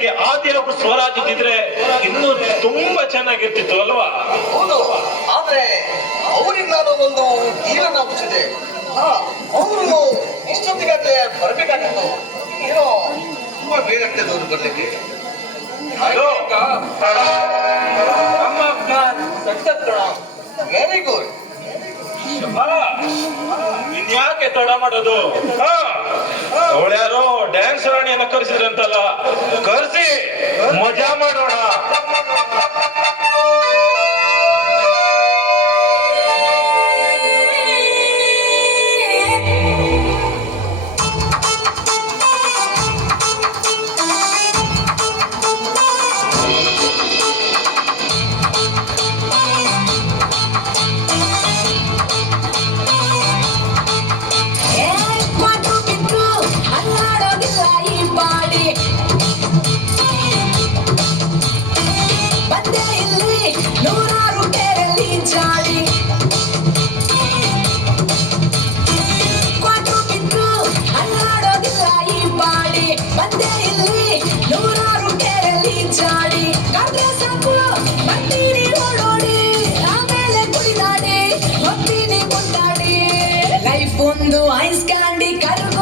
ಹಾಗೆ ಆದಿ ಹಾಗೂ ಸ್ವರಾಜ್ ಇದ್ದಿದ್ರೆ ಇನ್ನೂ ತುಂಬಾ ಚೆನ್ನಾಗಿರ್ತಿತ್ತು ಅಲ್ವಾ? ಹೌದು, ಆದ್ರೆ ಅವರಿಂದ ಒಂದು ಜೀವನ ಹುಟ್ಟಿದೆ. ಅವರು ಇಷ್ಟೊತ್ತಿಗಂತೆ ಬರ್ಬೇಕಾಗಿತ್ತು. ಏನೋ ತುಂಬಾ ಬೇಗ ಆಗ್ತದೆ ಅವ್ರು ಬರ್ಲಿಕ್ಕೆ. ನಮ್ಮ ಪ್ಲಾನ್ ಸಕ್ಸಸ್ ಕಣ. Very good. ಇನ್ಯಾಕೆ ತಡ ಮಾಡೋದು? ಅವಳ್ಯಾರೋ ಡ್ಯಾನ್ಸ್ ರಾಣಿಯನ್ನ ಕರೆಸಿದ್ರಂತಲ್ಲ, ಕರೆಸಿ ಮಜಾ ಮಾಡೋಣ. ಒಂದು ಐಸ್ ಕ್ಯಾಂಡಿ ಕರ್ಗು